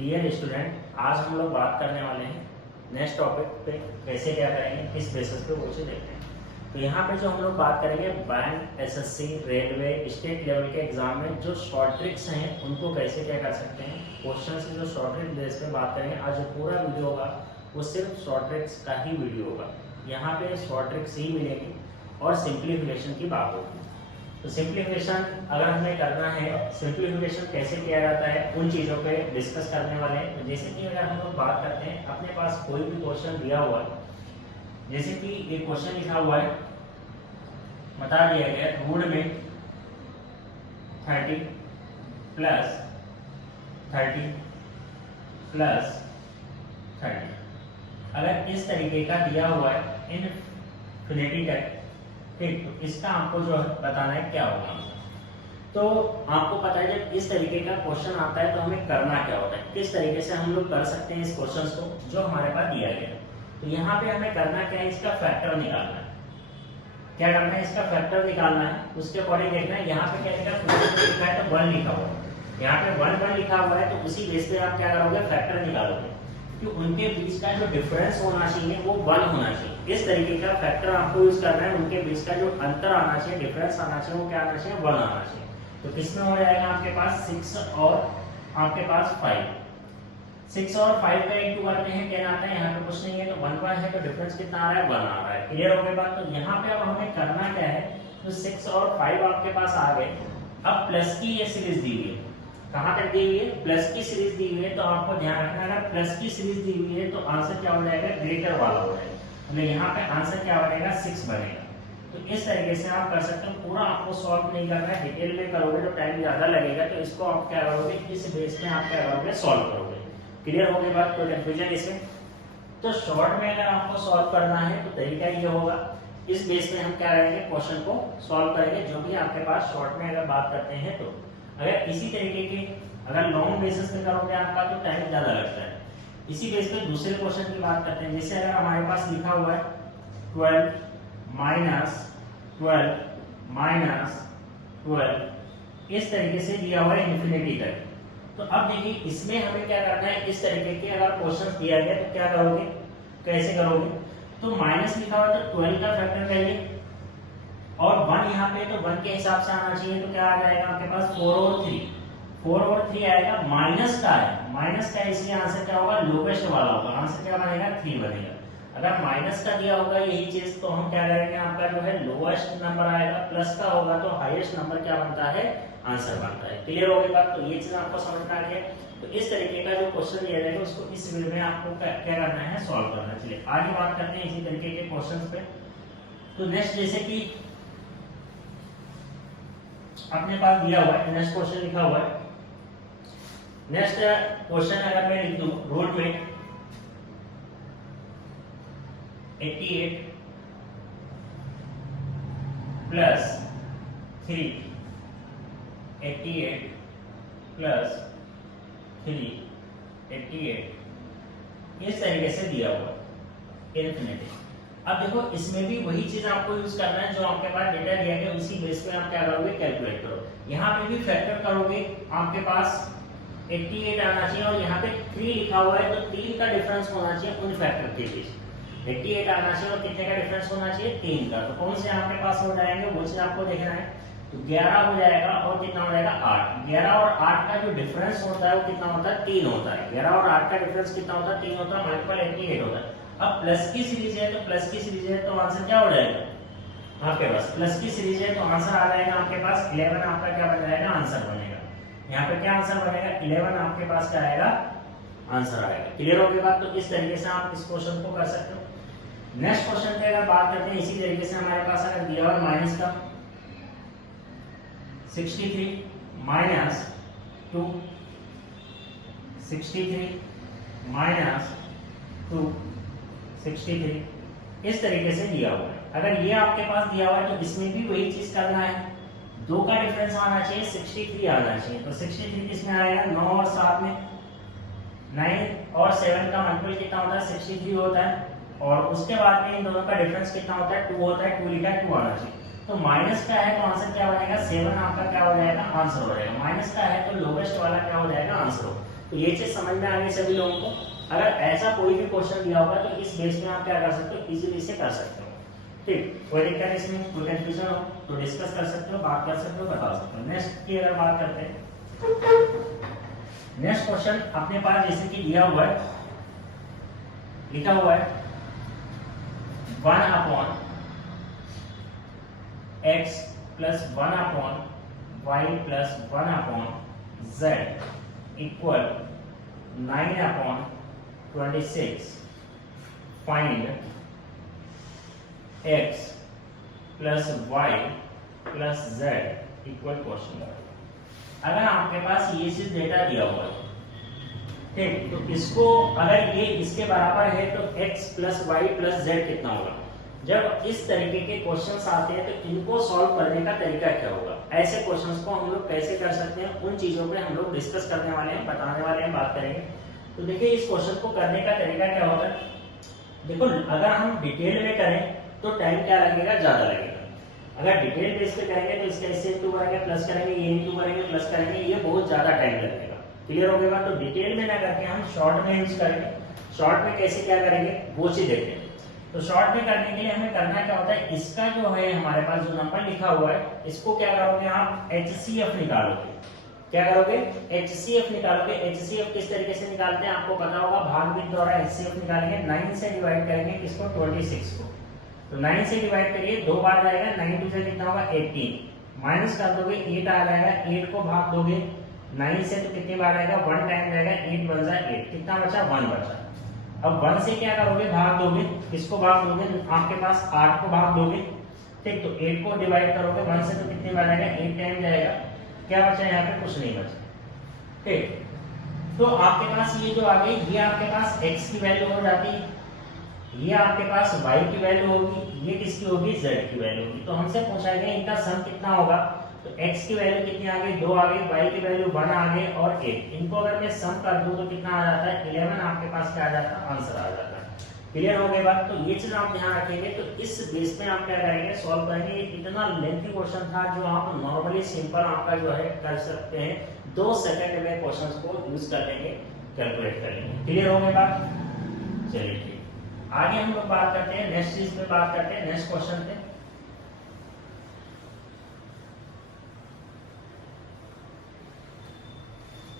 Dear student, आज हम लोग बात करने वाले हैं नेक्स्ट टॉपिक पे कैसे क्या करेंगे, किस बेसिस पे वो चीज़ देखते हैं। तो यहाँ पे जो हम लोग बात करेंगे bank, SSC, railway, state level के एग्जाम में जो शॉर्ट ट्रिक्स हैं उनको कैसे क्या कर सकते हैं, क्वेश्चन से जो शॉर्ट ट्रिक बेस पे बात करेंगे। आज जो पूरा वीडियो होगा वो सिर्फ शॉर्ट ट्रिक्स का ही वीडियो होगा। यहाँ पे शॉर्ट ट्रिक्स ही मिलेगी और सिंप्लीफिकेशन की बात होगी। तो सिंप्लीफिकेशन अगर हमें करना है, सिंप्लीफिकेशन कैसे किया जाता है, उन चीज़ों पे डिस्कस करने वाले हैं। तो जैसे कि अगर हम लोग बात करते हैं, अपने पास कोई भी क्वेश्चन दिया हुआ है, जैसे कि एक क्वेश्चन लिखा हुआ है, बता दिया गया रूट में 30 प्लस 30 प्लस 30, अगर इस तरीके का दिया हुआ है इनफिनिटी तक, ठीक, तो इसका आपको जो बताना है क्या होगा। तो आपको पता है जब इस तरीके का क्वेश्चन आता है तो हमें करना क्या होता है, किस तरीके से हम लोग कर सकते हैं इस क्वेश्चन को जो हमारे पास दिया गया है। तो यहाँ पे हमें करना क्या है, इसका फैक्टर निकालना है। क्या करना है, इसका फैक्टर निकालना है। उसके अकॉर्डिंग देखना है, यहाँ पे क्या लिखा है, तो 1 लिखा हुआ है, यहाँ पे 1 लिखा हुआ है, तो उसी बेस पे आप क्या करोगे, फैक्टर निकालोगे कि उनके बीच का जो डिफरेंस होना चाहिए वो 1 होना चाहिए। इस तरीके का फैक्टर आपको यूज करना है। उनके बीच का जो अंतर आना चाहिए, डिफरेंस आना चाहिए, वो क्या आना चाहिए, 1 आना चाहिए। तो किसमें हो जाएगा आपके पास 6 और आपके पास 5। 6 और 5 का इंटू करते हैं, क्या आता है, यहाँ पे कुछ नहीं है तो 1 है, तो डिफरेंस कितना आ रहा है, 1 आ रहा है। क्लियर हो गई बात। तो यहाँ पे अब हमें करना क्या है, तो 6 और 5 आपके पास आ गए। अब प्लस की ये सीरीज दी हुई है, कहाँ तक दी हुई है, प्लस की सीरीज दी हुई है। तो आपको ध्यान रखना, अगर प्लस की सीरीज दी हुई है तो आंसर क्या हो जाएगा, ग्रेटर वाला हो जाएगा। मतलब यहाँ पे आंसर क्या बनेगा, 6 बनेगा। तो इस तरीके से आप कर सकते हो। पूरा आपको सॉल्व नहीं करना है, डिटेल में करोगे तो टाइम ज्यादा लगेगा। तो इसको आप क्या करोगे, इस बेस में आप क्या करोगे, सॉल्व करोगे। क्लियर हो गई बात, कोई कंफ्यूजन इसमें। तो शॉर्ट में अगर आपको सॉल्व करना है तो तरीका ये होगा, इस बेस में हम क्या करेंगे, क्वेश्चन को सॉल्व करेंगे जो भी आपके पास शॉर्ट में अगर बात करते हैं। तो अगर इसी तरीके के अगर लॉन्ग बेसिस पे करोगे आपका तो टाइम ज्यादा लगता है। इसी बेस पे दूसरे क्वेश्चन की बात करते हैं। जैसे अगर हमारे पास लिखा हुआ है 12 माइनस 12, इस तरीके से दिया हुआ है इन्फिनिटी तक। तो अब देखिए इसमें हमें क्या करना है, इस तरीके के अगर क्वेश्चन दिया गया तो क्या करोगे, कैसे करोगे। तो माइनस लिखा हुआ है तो 12 का फैक्टर करिए और 1 यहाँ पे, तो 1 के हिसाब से आना चाहिए। तो क्या आ जाएगा आपके पास 4 और 3 आएगा। माइनस का है, माइनस का, इसलिए आंसर क्या होगा, लोवेस्ट वाला होगा। आंसर क्या बनेगा, 3 बनेगा। अगर माइनस का दिया होगा यही चीज तो हम क्या करेंगे, आपका जो है लोवेस्ट नंबर आएगा। प्लस का होगा तो हाईएस्ट नंबर क्या बनता है, आंसर बनता है। क्लियर हो गई बात। तो ये चीज आपको समझ में आ गया। तो इस तरीके का जो क्वेश्चन दिया जाएगा उसको इस वे में आपको क्या करना है, सॉल्व करना। चलिए आगे बात करते हैं इसी तरीके के क्वेश्चंस पे। तो नेक्स्ट जैसे कि अपने पास दिया हुआ है, नेक्स्ट क्वेश्चन लिखा हुआ है। नेक्स्ट क्वेश्चन अगर मैं लिख दूं, रूट में 88 प्लस 3, 88 प्लस 3, 88, इस तरीके से दिया हुआ इन्फिनिटी। अब देखो इसमें भी वही चीज आपको यूज करना है जो आपके पास डेटा दिया गया, उसी बेस पे आप क्या करोगे, कैलकुलेट करो। यहाँ पे भी फैक्टर करोगे, आपके पास 88 आना चाहिए और यहाँ पे 3 लिखा हुआ है तो 3 का डिफरेंस होना चाहिए उन फैक्टर के बीच। 88 आना चाहिए और कितने का डिफरेंस होना चाहिए, 3 का। तो कौन से आपके पास हो जाएंगे वो चीज आपको देखना है। तो 11 हो जाएगा और कितना हो जाएगा, 8। 11 और 8 का जो डिफरेंस होता है वो कितना होता है, 3 होता है। 11 और 8 का डिफरेंस कितना होता है, 3 होता है, मल्टीपल 88 होता है। अब प्लस की सीरीज है तो प्लस की सीरीज है तो आंसर क्या हो जाएगा आपके पास, प्लस की सीरीज है तो आंसर आ जाएगा आपके पास 11। आपका क्या बन जाएगा, आंसर बनेगा। यहाँ पे क्या आंसर बनेगा, 11 आपके पास क्या आएगा, आंसर आएगा। क्लियर हो गई बात। तो इस तरीके से आप इस क्वेश्चन को कर सकते हो। नेक्स्ट क्वेश्चन पे अगर बात करते हैं, इसी तरीके से हमारे पास अगर दिया हुआ माइनस का 63 माइनस 2, 63 माइनस 2, 63, इस तरीके से दिया हुआ है। अगर ये आपके पास दिया हुआ है तो इसमें भी वही चीज करना है। 2 का डिफरेंस आना चाहिए, 63 आना चाहिए। तो 63 किसमें आएगा, 9 और 7 में। 9 और 7 का मल्टीपल कितना होता है, 63 होता है। और उसके बाद में इन दोनों का डिफरेंस कितना होता है, 2 होता है। 2 लिखा है, 2 आना चाहिए। तो माइनस का है तो आंसर क्या बनेगा 7 आपका क्या हो जाएगा आंसर हो जाएगा। माइनस का है तो लोवेस्ट वाला क्या हो जाएगा आंसर हो। तो ये चीज समझ में आ गई सभी लोगों को। अगर ऐसा कोई भी क्वेश्चन दिया होगा तो इस बेस में आप क्या कर सकते हो इजीली से कर सकते हो। ठीक, कोई दिक्कत नहीं, इसमें कोई कंफ्यूजन हो तो डिस्कस कर सकते हो, बात कर सकते हो, बता सकते हो। नेक्स्ट की अगर बात करते हैं, नेक्स्ट क्वेश्चन अपने पास जैसे कि दिया हुआ है, लिखा हुआ है 1/x plus 1/y plus 1/z equal 9/26 find x plus y plus z equal question. अगर आपके पास ये चीज डेटा दिया हुआ है, ठीक, तो इसको अगर ये इसके बराबर है तो x plus y plus z कितना होगा। जब इस तरीके के क्वेश्चंस आते हैं तो इनको सॉल्व करने का तरीका क्या होगा, ऐसे क्वेश्चंस को हम लोग कैसे कर सकते हैं, उन चीजों पे हम लोग डिस्कस करने वाले हैं, बताने वाले हैं, बात करेंगे। तो देखिए इस क्वेश्चन को करने का तरीका क्या होता है। देखो अगर हम डिटेल में करें तो टाइम क्या लगेगा, ज्यादा लगेगा। अगर डिटेल बेस पे करेंगे तो इसका इससे इंटू करेंगे, प्लस करेंगे, ये इंटू करेंगे, प्लस करेंगे, ये बहुत ज्यादा टाइम लगेगा। क्लियर हो गया। तो डिटेल में ना करके हम शॉर्ट में यूज करेंगे। शॉर्ट में कैसे क्या करेंगे वो चीज देखते हैं। तो शॉर्ट में करने के लिए हमें करना क्या होता है, इसका जो है हमारे पास जो नंबर लिखा हुआ है इसको क्या करोगे आप HCF निकालोगे। क्या करोगे HCF निकालोगे। HCF किस तरीके से निकालते हैं आपको पता होगा, भाग के द्वारा HCF निकालेंगे। 9 से डिवाइड करेंगे किसको 26 को। तो 9 से डिवाइड करिए, 2 बार जाएगा, 9 2 से कितना होगा 18, माइनस कर दोगे 8 आ जाएगा, 8 को भाग दोगे 9 से तो कितनी बार आएगा 1 टाइम जाएगा, 8 बन जाए 8, कितना बचा 1 बचा। अब 1 से क्या करोगे भाग दोगे, किसको भाग दोगे आपके पास 8 को भाग दोगे। ठीक, तो 8 को डिवाइड करोगे 1 से तो कितनी बार आएगा 8 टाइम जाएगा, क्या बचा यहाँ पे कुछ नहीं बचा। ठीक, तो आपके पास ये जो आ गई ये आपके पास x की वैल्यू हो जाती है, ये आपके पास y की वैल्यू होगी, ये किसकी होगी z की वैल्यू होगी। तो हमसे पूछा गया इनका सम कितना होगा, तो x की वैल्यू कितनी आ गई 2 आ गई, y की वैल्यू 1 आ गई और 8। इनको अगर मैं सम कर दूं तो कितना आ जाता है 11 आपके पास क्या आ जाता है आंसर आ जाता है। क्लियर हो गई बात। तो ये चीज आप ध्यान रखेंगे। तो इस बेस में आप क्या करेंगे सॉल्व करेंगे। इतना लेंथी क्वेश्चन था जो आप नॉर्मली सिंपल आपका जो है कर सकते हैं, 2 सेकंड में क्वेश्चंस को यूज कर लेंगे, कैलकुलेट कर लेंगे। क्लियर हो गई बात। चलिए ठीक, आगे हम लोग बात करते हैं नेक्स्ट चीज पे, बात करते हैं नेक्स्ट क्वेश्चन पे।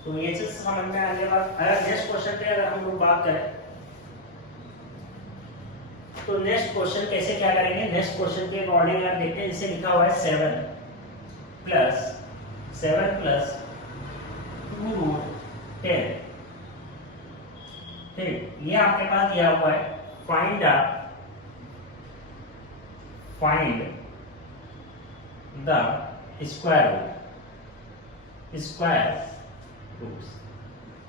तो ये चीज समझ में आने के बाद अगर नेक्स्ट क्वेश्चन पे अगर हम लोग बात करें तो नेक्स्ट क्वेश्चन कैसे क्या करेंगे। नेक्स्ट क्वेश्चन के अकॉर्डिंग आप देखते हैं, जैसे लिखा हुआ है 7 प्लस 2 रूट 10। ठीक, ये आपके पास दिया हुआ है फाइंड द स्क्वायर रूट्स।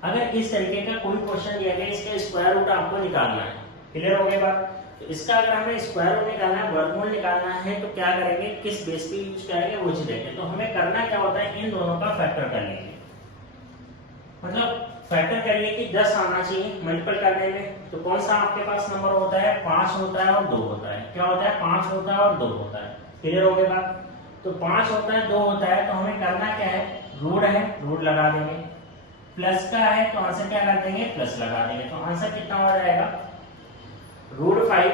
अगर इस तरीके का कोई क्वेश्चन दिया गया इसका स्क्वायर रूट आपको निकालना है। क्लियर हो गई बात। तो इसका अगर हमें स्क्वायर रूट निकालना है, वर्गमूल निकालना है, तो क्या करेंगे, किस बेस पे यूज करेंगे वो चीज देखेंगे। तो हमें करना क्या होता है, इन दोनों का फैक्टर कर लीजिए, मतलब फैक्टर करिए कि 10 आना चाहिए मल्टीपल करने में। तो कौन सा आपके पास नंबर होता है 5 होता है और 2 होता है। क्या होता है 5 होता है और 2 होता है। क्लियर हो गई बात। तो 5 होता है 2 होता है, तो हमें करना क्या है, रूट है रूट लगा देंगे, प्लस का है तो आंसर क्या कर देंगे प्लस लगा देंगे। तो आंसर कितना हो जाएगा √5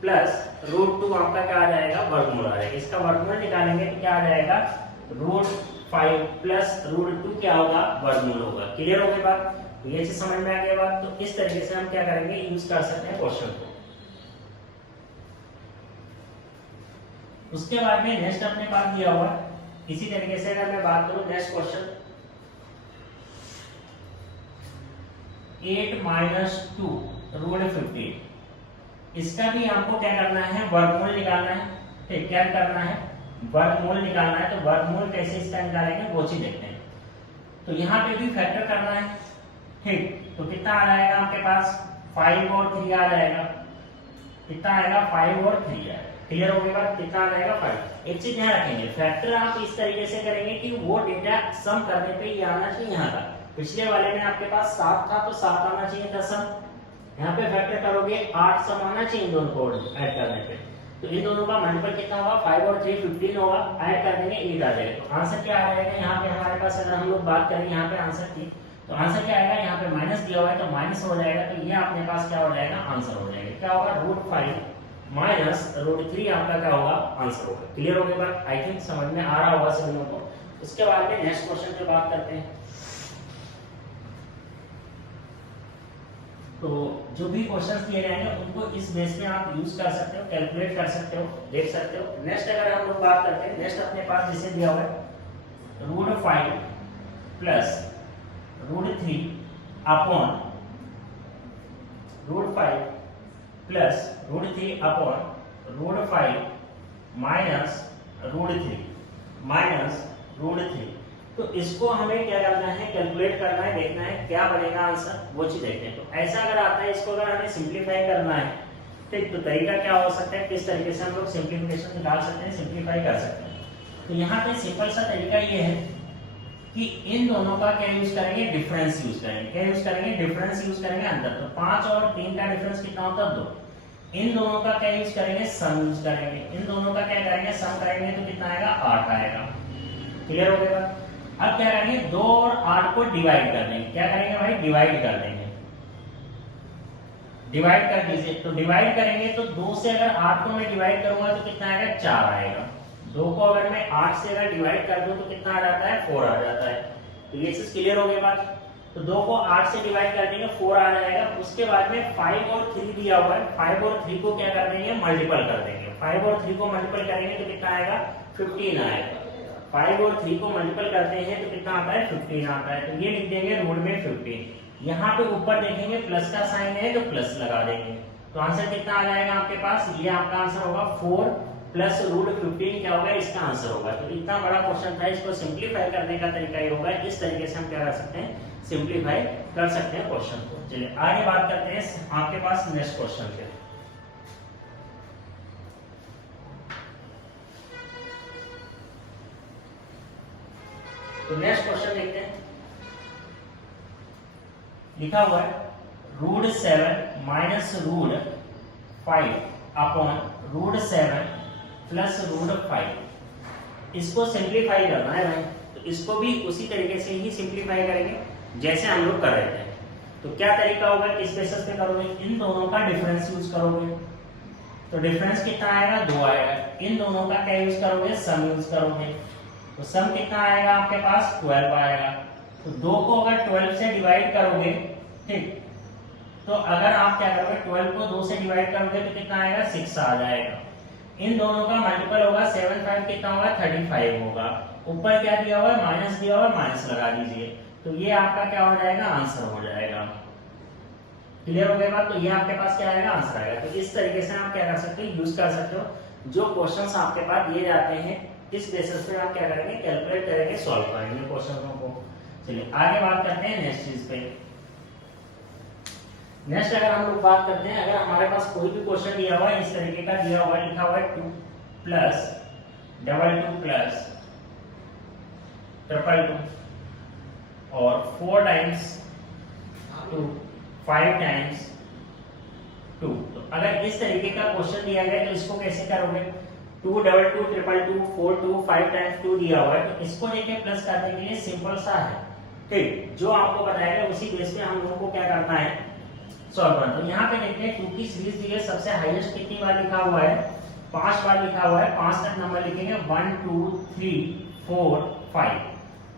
प्लस √2 आपका क्या आ जाएगा वर्गमूल आ जाएगा। इसका वर्गमूल निकालेंगे तो क्या आ जाएगा √5 प्लस √2 क्या होगा वर्गमूल होगा। क्लियर हो गई बात। ये चीज समझ में आ गई बात। तो इस तरीके से हम क्या करेंगे यूज कर सकते हैं क्वेश्चन को। उसके बाद में नेक्स्ट अपने पास दिया हुआ इसी तरीके से अगर मैं बात करूं नेक्स्ट क्वेश्चन 8 - 2 √15। इसका भी आपको क्या करना है वर्गमूल निकालना है। ठीक, क्या करना है वर्गमूल निकालना है। तो वर्गमूल कैसे इसका निकालेंगे वो चीज देखते हैं। तो यहाँ पे भी फैक्टर करना है। ठीक, तो कितना आ जाएगा आपके पास 5 और 3 आ जाएगा। कितना आएगा 5 और 3 आएगा। क्लियर हो गई बात। कितना आ जाएगा 5। एक चीज ध्यान रखेंगे फैक्टर आप इस तरीके से करेंगे कि वो डेटा सम करने पे ये आना चाहिए यहाँ तक। पिछले वाले में आपके पास 7 था तो 7 आना चाहिए था सम। यहाँ पे फैक्टर करोगे 8 सम आना चाहिए दोनों को ऐड करने पे। तो इन दोनों का मल्टीपल कितना होगा, 5 और 3 15 होगा, ऐड कर देंगे 8 आ जाएगा। तो आंसर क्या आ जाएगा यहाँ पे हमारे पास, अगर हम लोग बात करें यहाँ पे आंसर की, तो आंसर क्या आएगा, यहाँ पे माइनस दिया हुआ है तो माइनस हो जाएगा, तो ये अपने पास क्या हो जाएगा, आंसर हो जाएगा। क्या होगा, √5 माइनस √3 आपका क्या होगा, आंसर होगा। क्लियर हो गया बात, आई थिंक समझ में आ रहा होगा सभी लोगों को। उसके बाद में नेक्स्ट क्वेश्चन पे बात करते हैं। तो जो भी क्वेश्चंस दिए जाएंगे उनको इस बेस में आप यूज कर सकते हो, कैलकुलेट कर सकते हो, देख सकते हो। नेक्स्ट अगर हम लोग बात करते हैं, नेक्स्ट अपने पास जिसे दिया हुआ है √5 plus √3 upon √5 plus √3 upon √5 minus √3 minus √3। तो इसको हमें क्या करना है, कैलकुलेट करना है, देखना है क्या बनेगा आंसर, वो चीज देखते हैं। तो ऐसा अगर आता है, इसको अगर हमें सिंप्लीफाई करना है, ठीक, तो तरीका क्या हो सकता है, किस तरीके से हम लोग सिंप्लीफिकेशन निकाल सकते हैं, सिंप्लीफाई कर सकते हैं। तो यहाँ पे सिंपल सा तरीका ये है कि इन दोनों का क्या यूज करेंगे, डिफरेंस यूज करेंगे। क्या यूज करेंगे, डिफरेंस यूज करेंगे अंदर। तो 5 और 3 का डिफरेंस कितना होता है, 2। इन दोनों का क्या यूज करेंगे, सम यूज करेंगे। इन दोनों का क्या करेंगे, सम करेंगे तो कितना आएगा, 8 आएगा। क्लियर हो गया। अब क्या करेंगे, 2 और 8 को डिवाइड कर देंगे। क्या करेंगे भाई, डिवाइड कर देंगे। डिवाइड कर दीजिए। तो डिवाइड करेंगे तो 2 से अगर 8 को मैं डिवाइड करूंगा तो कितना आएगा, 4 आएगा। 2 को अगर मैं 8 से अगर डिवाइड कर दूं तो कितना आ जाता है, 4 आ जाता है। तो ये चीज क्लियर हो गई बात। तो 2 को 8 से डिवाइड कर देंगे, 4 आ जाएगा। उसके बाद में 5 और 3 दिया हुआ है, 5 और 3 को क्या कर देंगे, मल्टीपल कर देंगे। 5 और 3 को मल्टीपल करेंगे तो कितना आएगा, 15 आएगा। 5 और 3 को मल्टीपल करते हैं तो कितना आता है, 15 आता है। तो ये लिख देंगे रूट में 15। यहाँ पे ऊपर देखेंगे प्लस का साइन है तो प्लस लगा देंगे। तो आंसर कितना आ जाएगा आपके पास, ये आपका आंसर होगा 4 प्लस √15 क्या होगा, इसका आंसर होगा। तो इतना बड़ा क्वेश्चन था, इसको सिंप्लीफाई करने का तरीका ये होगा। इस तरीके से हम क्या कर सकते हैं, सिंप्लीफाई कर सकते हैं क्वेश्चन को। चलिए आगे बात करते हैं आपके पास नेक्स्ट क्वेश्चन पे। तो नेक्स्ट क्वेश्चन देखते हैं। लिखा हुआ है √7 माइनस √5 अपॉन √7 प्लस √5। इसको सिंप्लीफाई करना है भाई। तो इसको भी उसी तरीके से ही सिंप्लीफाई करेंगे जैसे हम लोग कर रहे थे। तो क्या तरीका होगा, किस बेसिस पे करोगे, इन दोनों का डिफरेंस यूज करोगे। तो डिफरेंस कितना आएगा, 2 आएगा। इन दोनों का क्या यूज करोगे, सम यूज करोगे। तो सम कितना आएगा आपके पास, 12 आएगा। तो 2 को अगर 12 से डिवाइड करोगे, ठीक, तो अगर आप क्या करोगे, 12 को 2 से डिवाइड करोगे तो कितना आएगा, 6 आ जाएगा। इन दोनों का मल्टीपल होगा, 7 5 कितना होगा, 35 होगा। ऊपर क्या दिया हुआ है, माइनस दिया हुआ है, माइनस लगा दीजिए। तो ये आपका क्या हो जाएगा, आंसर हो जाएगा। क्लियर हो गया बात। तो ये आपके पास क्या आएगा, आंसर आएगा। तो इस तरीके से आप क्या कर सकते हो, यूज कर सकते हो। जो क्वेश्चंस आपके पास दिए जाते हैं इस बेसिस पे आप क्या करेंगे, कैलकुलेट करेंगे, सॉल्व करेंगे क्वेश्चनों को। चलिए आगे बात करते हैं नेक्स्ट चीज पे। नेक्स्ट अगर हम लोग बात करते हैं, अगर हमारे पास कोई भी क्वेश्चन दिया हुआ है, इस तरीके का दिया हुआ है, लिखा हुआ है 2 प्लस 2 प्लस 2 और 4 टाइम्स 2 5 टाइम्स 2। तो अगर इस तरीके का क्वेश्चन दिया गया तो इसको कैसे करोगे, 2 2 2 2 2 4 2 5 टाइम्स 2 दिया हुआ है। तो इसको लेके प्लस करने के लिए सिंपल सा है, ठीक, जो आपको बताएगा उसी बेस पे हम लोगों को क्या करना है, सॉल्व करना। तो यहाँ पे देखते हैं 2 की सीरीज दी है, सबसे हाईएस्ट कितनी बार लिखा हुआ है, 5 बार लिखा हुआ है। 5 तक नंबर लिखेंगे, 1 2 3 4 5।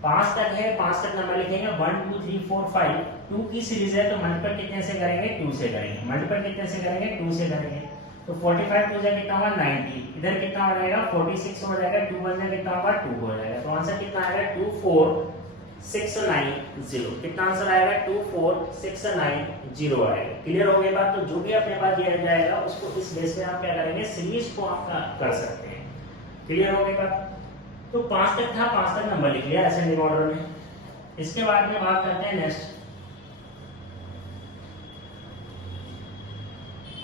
5 तक है, 5 तक नंबर लिखेंगे, 1 2 3 4 5। 2 की सीरीज है तो मल्टीपल कितने से करेंगे, 2 से करेंगे। मल्टीपल कितने से करेंगे, 2 से करेंगे। तो 45 2 से कितना होगा, 90। इधर कितना हो जाएगा, 46 हो जाएगा। 2 1 से कितना होगा, 2 हो जाएगा। तो आंसर कितना आएगा, 24690। कितना आंसर आएगा, 24690 आएगा। क्लियर हो गई बात। तो जो भी अपने पास दिया जाएगा उसको इस बेस पे आप क्या करेंगे, सीरीज को आप कर सकते हैं। क्लियर हो गई बात। तो 5 तक था, 5 तक नंबर लिख लिया असेंडिंग ऑर्डर में। इसके बाद में बात करते हैं नेक्स्ट।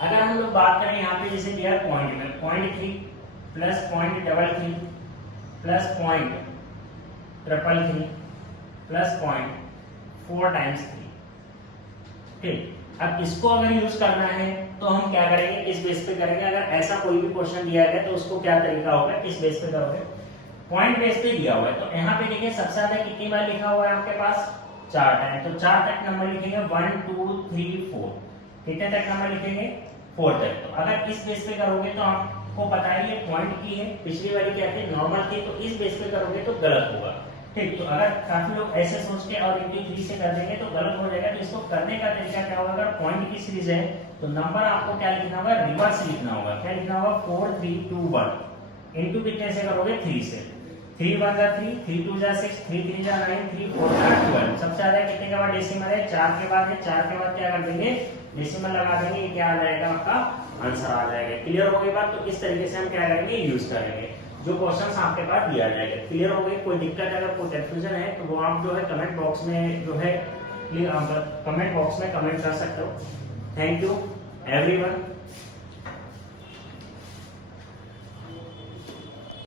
अगर हम लोग बात करें यहाँ पे जैसे दिया पॉइंट में 0.3 प्लस 0.33 प्लस 0.333 प्लस 0.4 टाइम्स 3, ठीक। अब इसको अगर यूज करना है तो हम क्या करेंगे, किस बेस पे करेंगे, अगर ऐसा कोई भी क्वेश्चन दिया गया तो उसको क्या तरीका होगा, किस बेस पे करोगे, पॉइंट बेस पे दिया हुआ है। तो यहाँ पे देखिए सबसे ज्यादा कितनी बार लिखा हुआ है आपके पास, 4 टाइम, तो 4 तक नंबर लिखेंगे, 1 2 3 4, कितने तक नंबर लिखेंगे, 4 तक। तो अगर इस बेस पे करोगे तो आपको पता है ये पॉइंट की है, पिछली वाली क्या थी, नॉर्मल थी, तो इस बेस पे करोगे तो गलत होगा। ठीक, तो अगर काफी लोग ऐसे सोच के और इंटू 3 से कर देंगे तो गलत हो जाएगा। तो इसको करने का तरीका क्या होगा, अगर पॉइंट की सीरीज है तो नंबर आपको क्या लिखना होगा, रिवर्स लिखना होगा। क्या लिखना होगा, 4 3 2 1 इंटू कितने से करोगे, 3 से, 3 1 जा 3, 3 2 जा 6, 3 3 जा 9, 3 4 जा 12। सबसे ज्यादा कितने के बाद डेसिमल है, 4 के बाद है, 4 के बाद क्या कर देंगे, डेसिमल लगा देंगे, ये क्या आ जाएगा, आपका आंसर आ जाएगा। क्लियर हो गई बात। तो इस तरीके से हम क्या करेंगे, यूज करेंगे जो क्वेश्चन आपके पास दिया जाएगा। क्लियर हो गई, कोई दिक्कत अगर कोई कंफ्यूजन है तो वो आप जो है कमेंट बॉक्स में जो है कमेंट बॉक्स में कमेंट कर सकते हो। Thank you everyone.